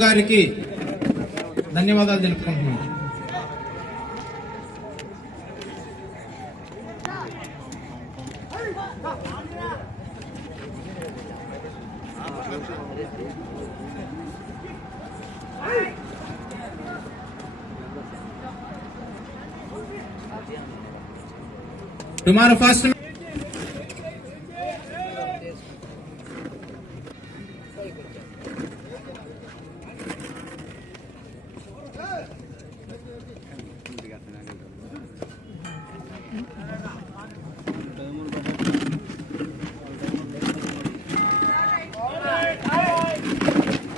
అశోక్ గారికి ధన్యవాదాలు తెలుపుకుంటున్నాం. Tomorrow first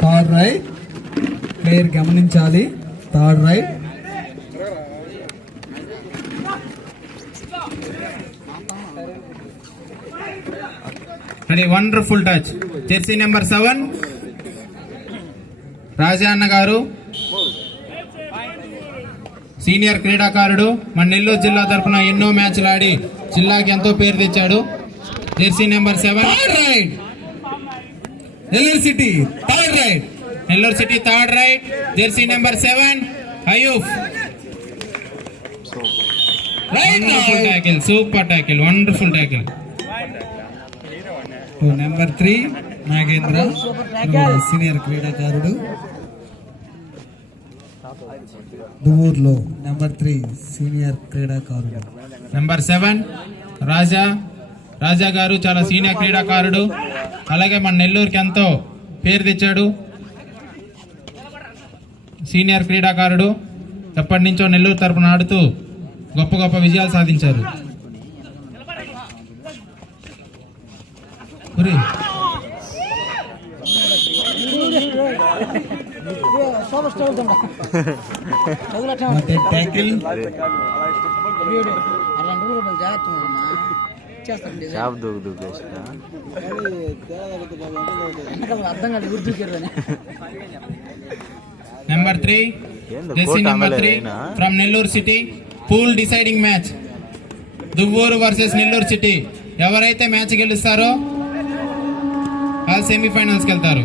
third right player గమనించాలి. థర్డ్ రైట్ అది wonderful touch. Jersey number 7 Raja అన్న గారు సీనియర్ క్రీడాకారుడు, మన నెల్లూరు జిల్లా తరఫున ఎన్నో మ్యాచ్లు ఆడి జిల్లాకి ఎంతో పేరు తెచ్చాడు. Jersey number 7 right Nellore city third right Nellore city third right. Jersey number 7 Ayub. Wonderful tackle, super tackle, wonderful tackle. Number 3 Nagendra senior క్రీడాకారుడు దువ్వూరులో. నెంబర్ 3 సీనియర్ క్రీడాకారుడు. నెంబర్ 7 రాజా రాజా గారు చాలా సీనియర్ క్రీడాకారుడు, అలాగే మన నెల్లూరుకి ఎంతో పేరు తెచ్చాడు. సీనియర్ క్రీడాకారుడు, ఎప్పటి నుంచో నెల్లూరు తరపున ఆడుతూ గొప్ప గొప్ప విజయాలు సాధించారు. Number 3 jersey number 3 from Nellore city. Pool deciding match Duvvuru versus Nellore city. ఎవరైతే మ్యాచ్ గెలుస్తారో వాళ్ళు సెమీఫైనల్స్కి వెళ్తారు.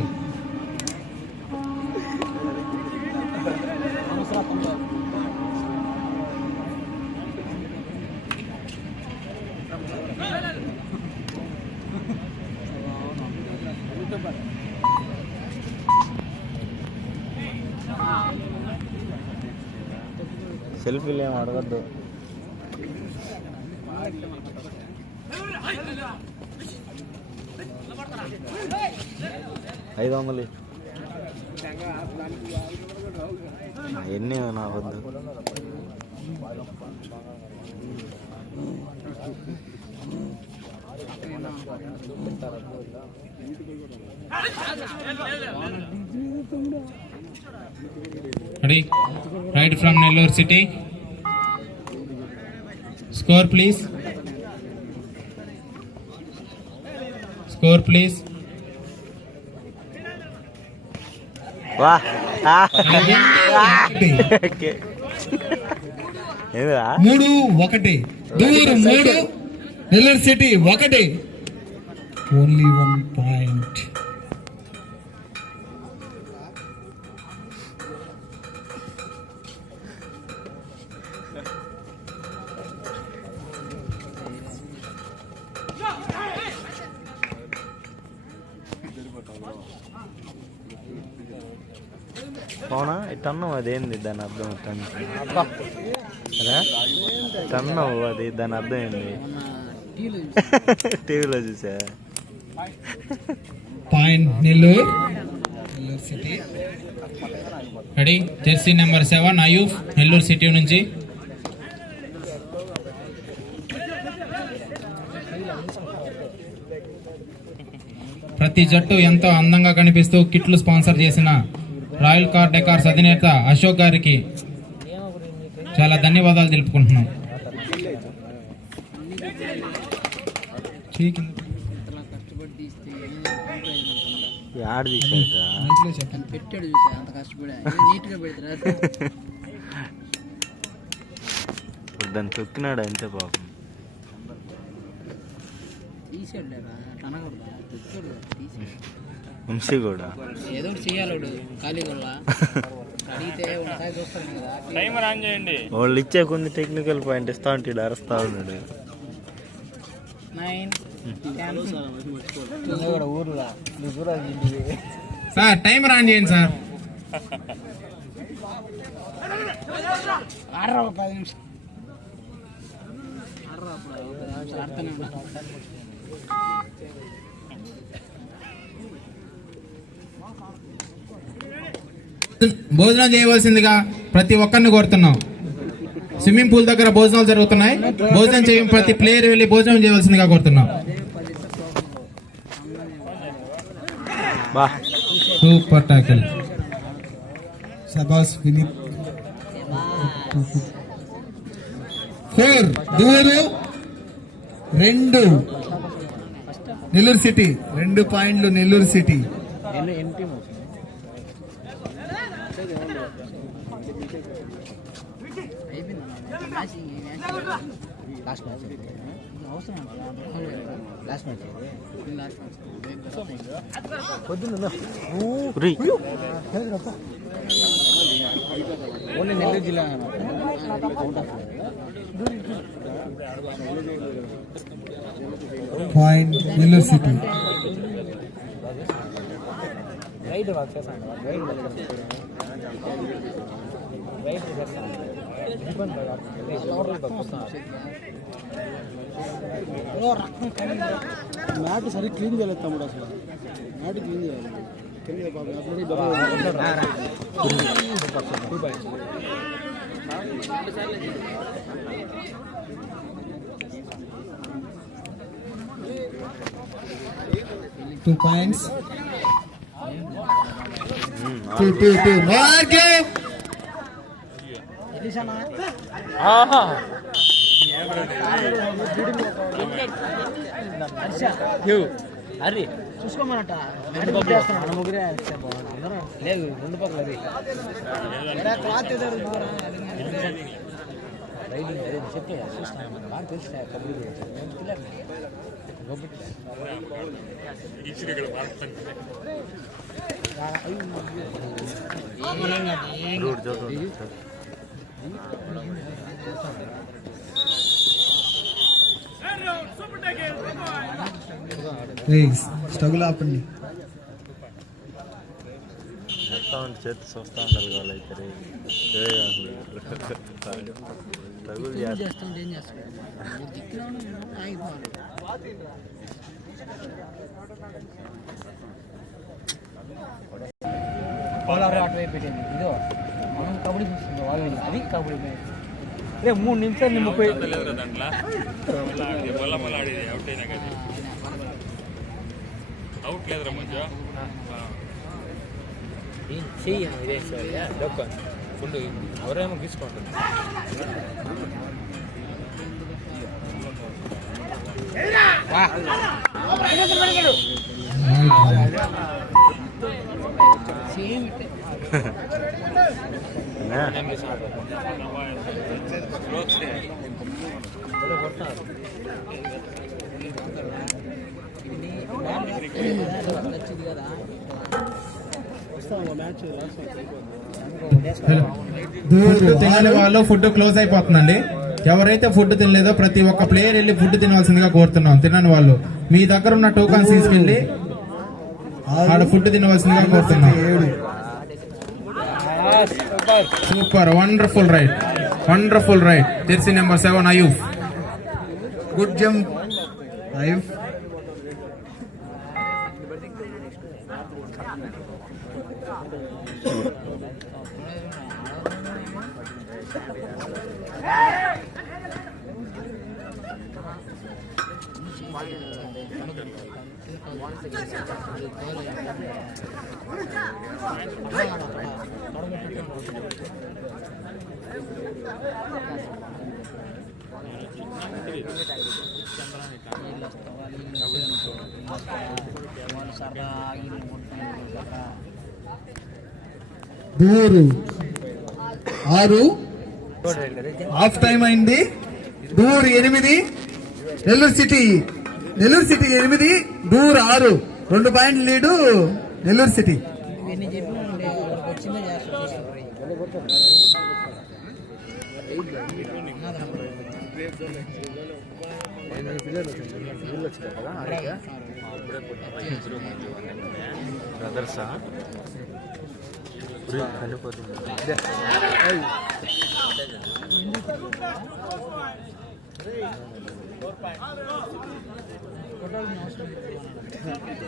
సెల్ఫీలు ఏం అడగద్దు. $500 ఎన్ని నా వద్దు. Right from Nellore city. Score please, score please. వాహ్ 3-1 దూరు 3 నెల్లూరు సిటీ 1. Only 1 point. అవునా ఇటన్నావు, అదేంది దాని అర్థం? టన్నావు అది దాని అర్థం ఏంది? టీవీలో చూసా. Point Nellore city. Ready. Jersey number 7 Ayub Nellore city నుంచి. ప్రతి జట్టు ఎంతో అందంగా కనిపిస్తూ కిట్లు స్పాన్సర్ చేసిన రాయల్ కార్ డెకార్స్ అధినేత అశోక్ గారికి చాలా ధన్యవాదాలు తెలుపుకుంటున్నాం. దాన్ని తొక్కినాడు అంతే పాపం. వంశీ కూడా ఏదో ఒకటి చెయ్యాలి ఖాళీగా అడిగితే ఒకసారి చూస్తాను కదా. టైమర్ ఆన్ చేయండి. వాళ్ళు ఇచ్చే కొన్ని టెక్నికల్ పాయింట్ ఇస్తా ఉంటాడు, అరుస్తా ఉన్నాడు. 9 ఊర్లో సార్ టైమర్ ఆన్ చేయండి సార్. 10 నిమిషాలు అర్థమే ఉండదు. భోజనం చేయవలసిందిగా ప్రతి ఒక్కరిని కోరుతున్నాం. స్విమ్మింగ్ పూల్ దగ్గర భోజనాలు జరుగుతున్నాయి. భోజనం చేయ ప్రతి ప్లేయర్ వెళ్ళి భోజనం చేయవలసిందిగా కోరుతున్నాం. Super tackle. శబాస్ వినీత్. 4 దూరు 2 నెల్లూరు సిటీ. 2 పాయింట్లు నెల్లూరు సిటీ. ఓన్లీ నెల్లూరు జిల్లా point Nellore city. Right work చేస్తాను. మ్యాట్ సరిగ్గా క్లీన్ చేయలేదు తమ్ముడు. అసలు మ్యాట్ క్లీన్ చేయాలి. 2 points. 2. Mark. అరే చూసుకోమన్నట ముగ్గురే లేదు 2 పక్కల క్లాత్ చెప్పే చూస్తాను. బాగా తెలుసు కబడ్డీ స్ట్రగుల్ ఆపండి. చేతి చూస్తా ఉండాలి వాళ్ళైతే చేస్తాం. ఏం చేస్తాం ఆగిపోవాలి. పోలారు అటువైపు పెట్టింది. ఇదో మనం కబడ్డీ చూస్తుంది వాళ్ళు. అది కబడ్డీ 3 నిమిషాలు 30 అవుట్ లేదురా మంచిగా చెయ్యను. ఇదే ఫుడ్ ఎవరేమో తీసుకుంటుంది. ఫుడ్ తినని వాళ్ళు ఫుడ్ క్లోజ్ అయిపోతుందండి. ఎవరైతే ఫుడ్ తినలేదో ప్రతి ఒక్క ప్లేయర్ వెళ్ళి ఫుడ్ తినవలసిందిగా కోరుతున్నాం. తినని వాళ్ళు మీ దగ్గర ఉన్న టోకన్స్ తీసుకెళ్ళి ఆడ ఫుడ్ తినవలసిందిగా కోరుతున్నాం. Super, wonderful right. Jersey number 7 Ayub. Good jump Ayub. దూరు 6 హాఫ్ టైం అయింది. దూరు 8. నెల్లూరు సిటీ 8, దూరు 6. 2 పాయింట్లు లీడు నెల్లూరు సిటీ. ఇవన్నీ చెప్పినా వచ్చిందే చేస్తారు. బ్రదర్సా చనిపోతుంది.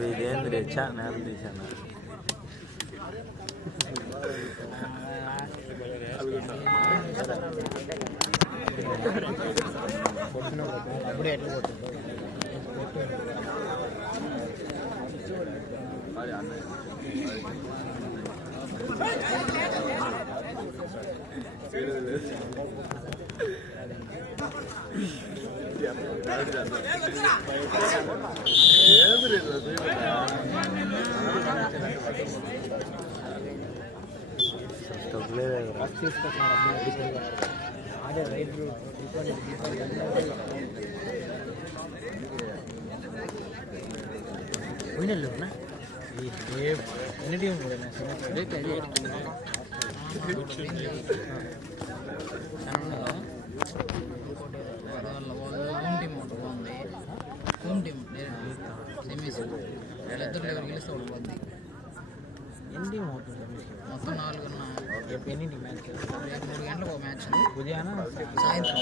ఇదేంది రెచ్చా నేల తీసాను. అదే రైట్ పోయినా ఎన్ని టీం హోమ్ టీం సెమీస్ వీళ్ళిద్దరు ఎవరు గెలిస్తే వాళ్ళు పోద్ది. ఎన్ని టీం మొత్తం 4 ఎన్ని మ్యాచ్ 3 గంటలకు ఒక మ్యాచ్ ఉదయాన సాయంత్రం.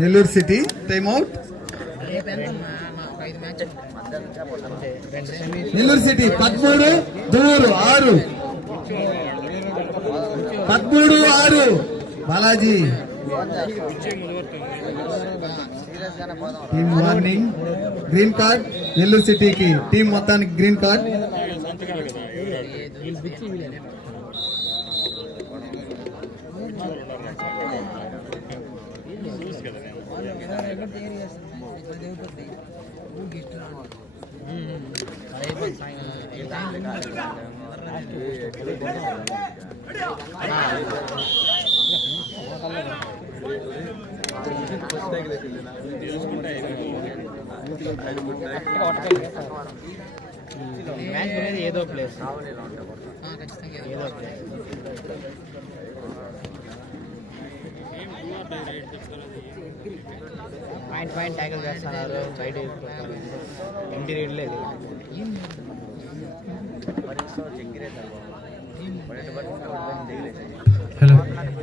Nellore city time out. రేపు ఎంత నాకు 5 match. Nellore city 13, దూరు 6. 13-6 Balaji. Team warning, green card Nellore సిటీకి. టీం మొత్తానికి గ్రీన్ కార్డ్. మ్యాచ్ అనేది ఏదో ప్లేస్ ఖచ్చితంగా ఏదో ప్లేస్. పాయింట్ ట్యాకిల్ చేస్తున్నారు. బయట ఎంటీ రేట్ లేదు. హలో,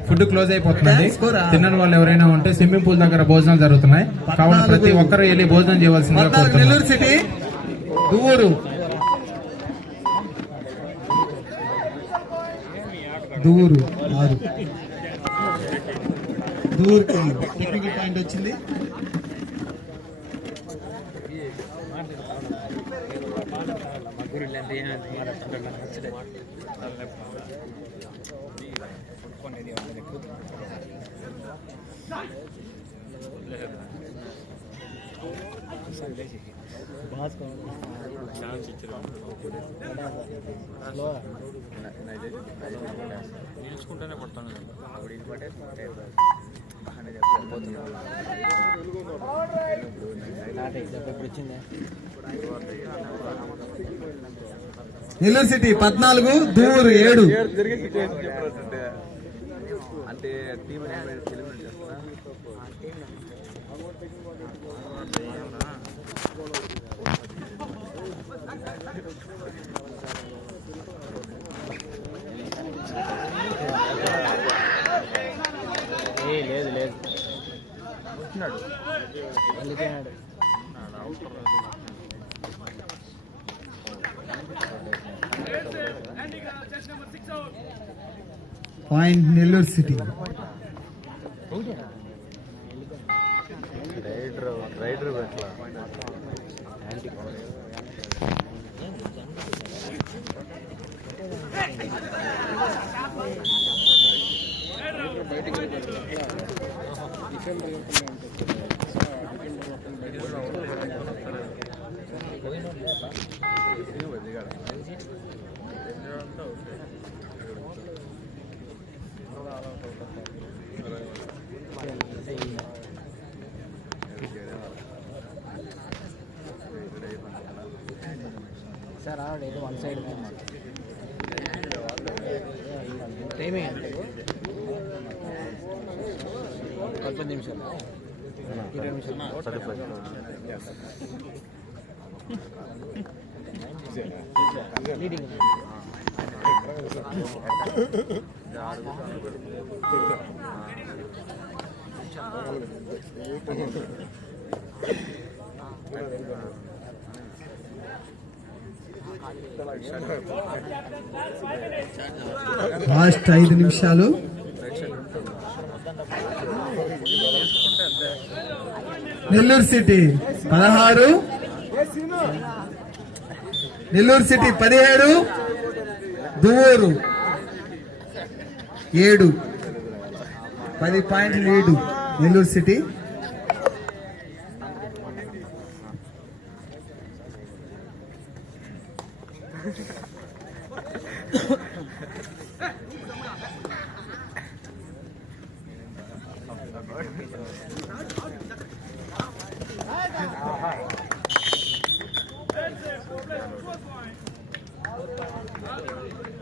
ఫుడ్ క్లోజ్ అయిపోతుంది. తిన్నని వాళ్ళు ఎవరైనా ఉంటే స్విమ్మింగ్ పూల్ దగ్గర భోజనాలు జరుగుతున్నాయి. కావున ప్రతి ఒక్కరూ వెళ్ళి భోజనం చేయవలసిందిగా 14 కోరుతున్నాను. నెల్లూరు సిటీ, దూరు 6. దూరుకి టెక్నికల్ పాయింట్ వచ్చింది. నిలుచుకుంటేనే పడతాను. నెల్లూరు సిటీ 14, దూరు 7. అంటే టీం లేదు లేదు వెళ్ళిపోయినాడు. Point Nellore city. రైడర్ పెట్టలా ఏదో వన్ సైడ్ టైమే 15 నిమిషాలు 20 నిమిషాలు లీడింగ్ లాస్ట్ 5 నిమిషాలు. Nellore city 16, Nellore city 17, Duvvuru 7. 10 పాయింట్లు lead Nellore city.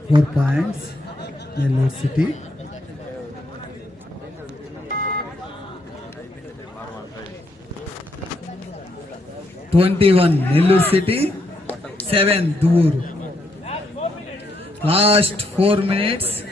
Four points, Nellore City. (21) Nellore City, 7 Dur. Last 4 minutes.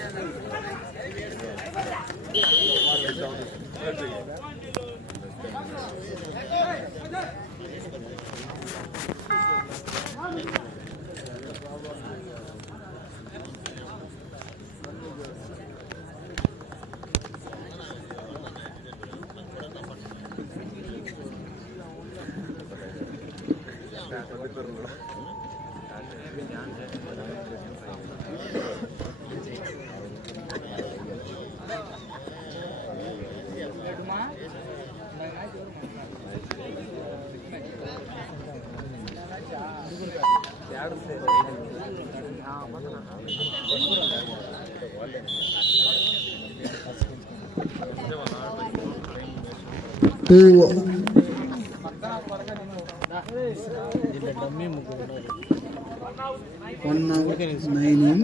One hour 9 in.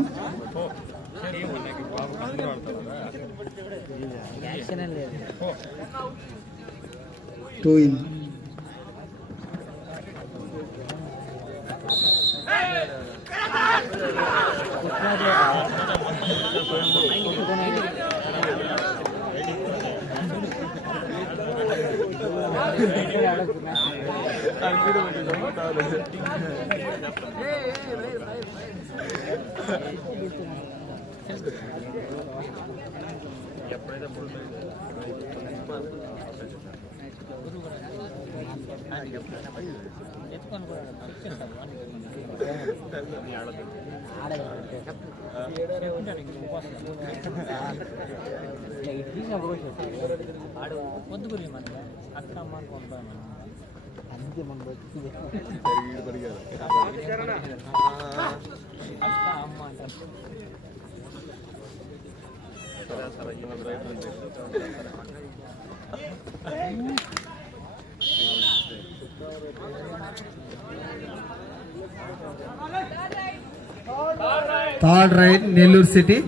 Two in. Third right, Nellore City.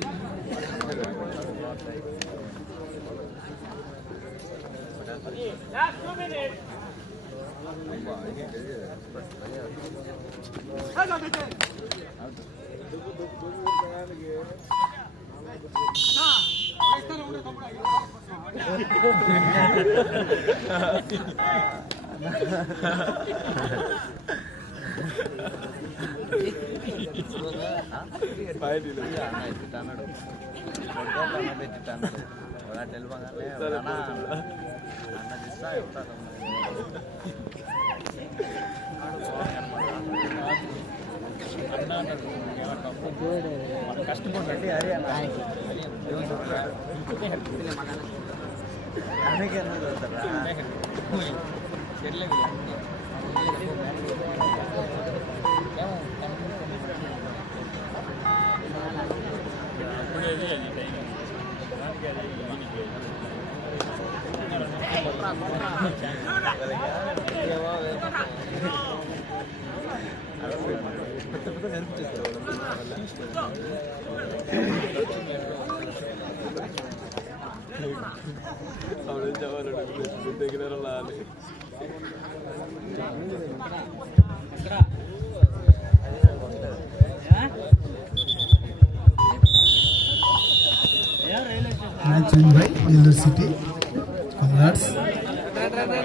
Match win by Nellore City. Congrats.